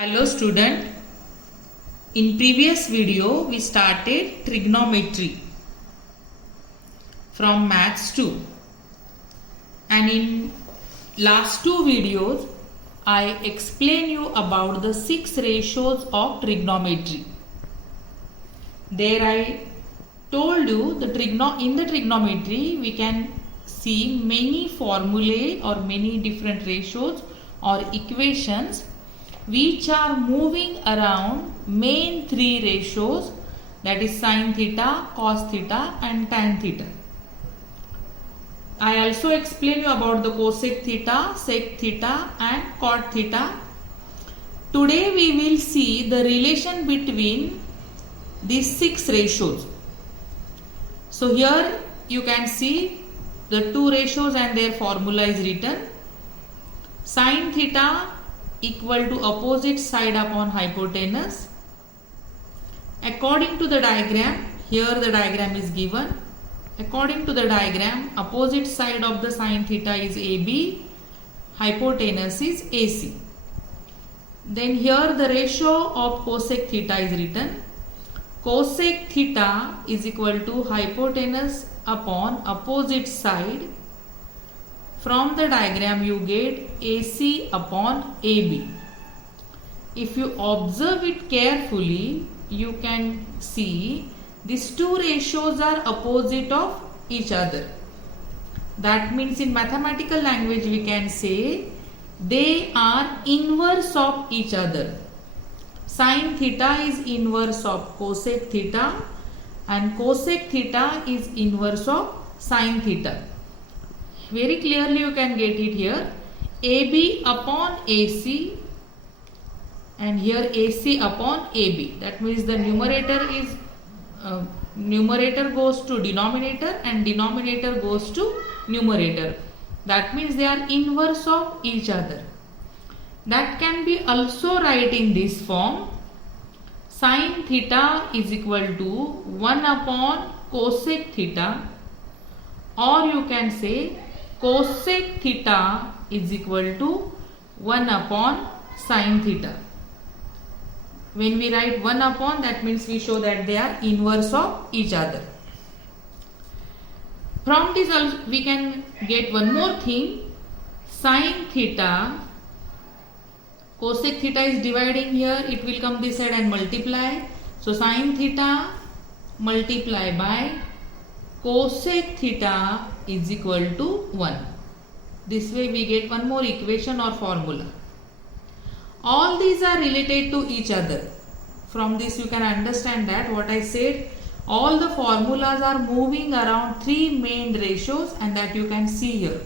Hello student, in previous video we started trigonometry from maths 2 and in last two videos I explain you about the 6 ratios of trigonometry. There I told you in the trigonometry we can see many formulae or many different ratios or equations which are moving around main three ratios, that is sin theta, cos theta and tan theta. I also explain you about the cosec theta, sec theta and cot theta. Today we will see the relation between these 6 ratios. So here you can see the two ratios and their formula is written. Sin theta equal to opposite side upon hypotenuse. According to the diagram, here the diagram is given. According to the diagram, opposite side of the sin theta is AB, hypotenuse is AC. Then here the ratio of cosec theta is written. Cosec theta is equal to hypotenuse upon opposite side. From the diagram you get AC upon AB. If you observe it carefully, you can see these two ratios are opposite of each other. That means in mathematical language we can say they are inverse of each other. Sin theta is inverse of cosec theta and cosec theta is inverse of sin theta. Very clearly you can get it here. AB upon AC and here AC upon AB. That means the numerator goes to denominator and denominator goes to numerator. That means they are inverse of each other. That can be also write in this form. Sin theta is equal to 1 upon cosec theta, or you can say cosec theta is equal to 1 upon sin theta. When we write 1 upon, that means we show that they are inverse of each other. From this we can get one more thing. Sin theta, cosec theta is dividing here, it will come this side and multiply. So sin theta multiply by cosec theta is equal to 1. This way we get one more equation or formula. All these are related to each other. From this you can understand that what I said, all the formulas are moving around three main ratios and that you can see here.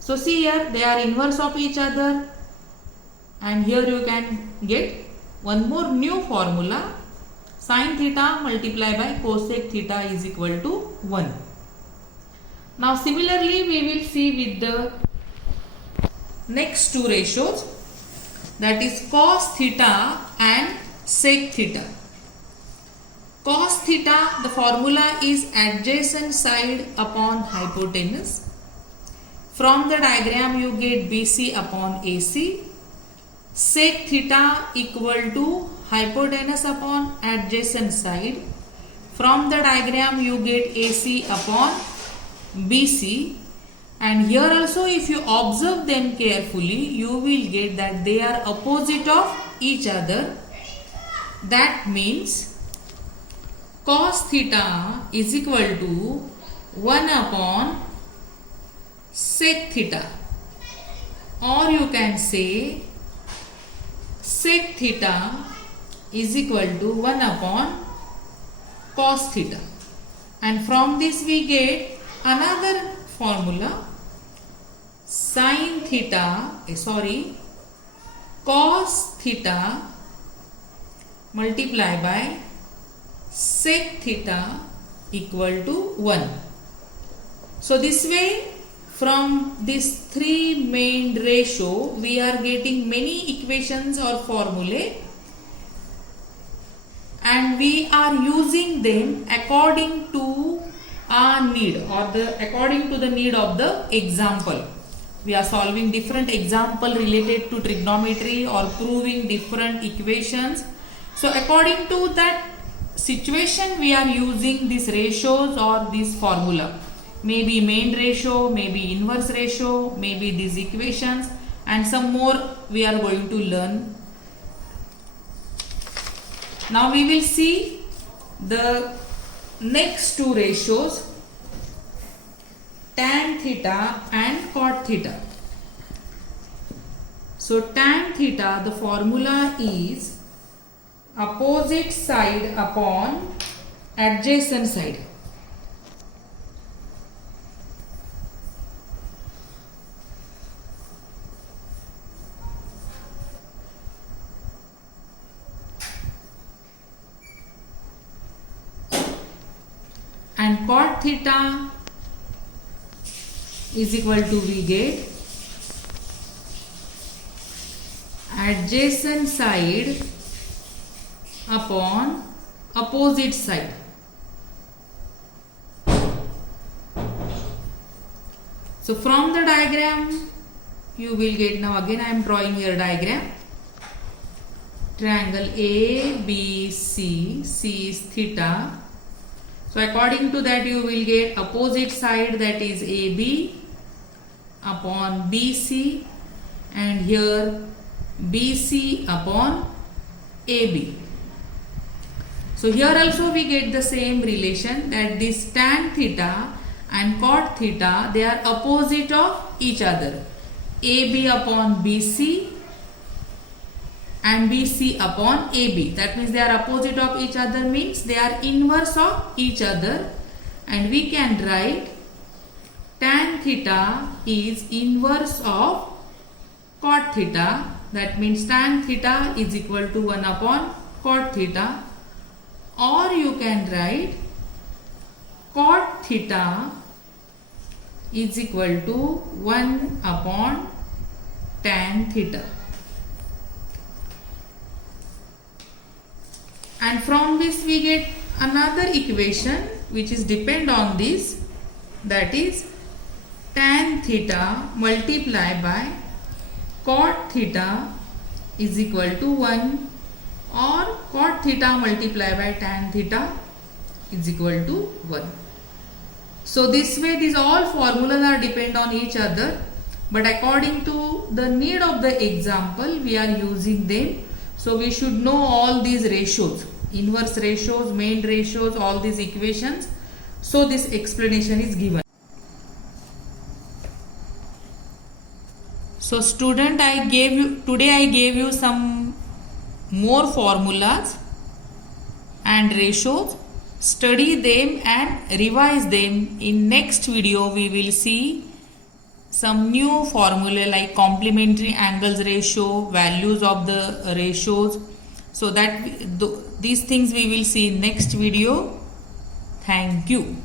So see here they are inverse of each other and here you can get one more new formula. Sin theta multiplied by cosec theta is equal to 1. Now similarly we will see with the next two ratios, that is cos theta and sec theta. Cos theta, the formula is adjacent side upon hypotenuse. From the diagram you get BC upon AC. Sec theta equal to hypotenuse upon adjacent side. From the diagram you get AC upon BC, and here also if you observe them carefully you will get that they are opposite of each other. That means cos theta is equal to 1 upon sec theta, or you can say sec theta is equal to 1 upon cos theta, and from this we get another formula. Sin theta, cos theta multiply by sec theta equal to 1. So this way from these three main ratio we are getting many equations or formulae and we are using them according to our need or according to the need of the example. we are solving different example related to trigonometry or proving different equations. So according to that situation we are using these ratios or this formula. Maybe main ratio, maybe inverse ratio, maybe these equations, and some more we are going to learn. Now we will see the next two ratios, tan theta and cot theta. So tan theta, the formula is opposite side upon adjacent side. And cot theta is equal to, we get adjacent side upon opposite side. So from the diagram you will get, now again I am drawing here diagram. Triangle ABC, C is theta. So according to that you will get opposite side, that is AB upon BC, and here BC upon AB. So here also we get the same relation, that this tan theta and cot theta, they are opposite of each other. AB upon BC and BC upon AB. That means they are opposite of each other, means they are inverse of each other, and we can write tan theta is inverse of cot theta. That means tan theta is equal to 1 upon cot theta, or you can write cot theta is equal to 1 upon tan theta. And from this we get another equation which is depend on this, that is tan theta multiplied by cot theta is equal to 1, or cot theta multiplied by tan theta is equal to 1. So this way these all formulas are depend on each other, but according to the need of the example we are using them. So we should know all these ratios, inverse ratios, main ratios, all these equations. So this explanation is given. So student, today I gave you some more formulas and ratios. Study them and revise them. In next video we will see some new formula like complementary angles ratio, values of the ratios. So that these things we will see in next video. Thank you.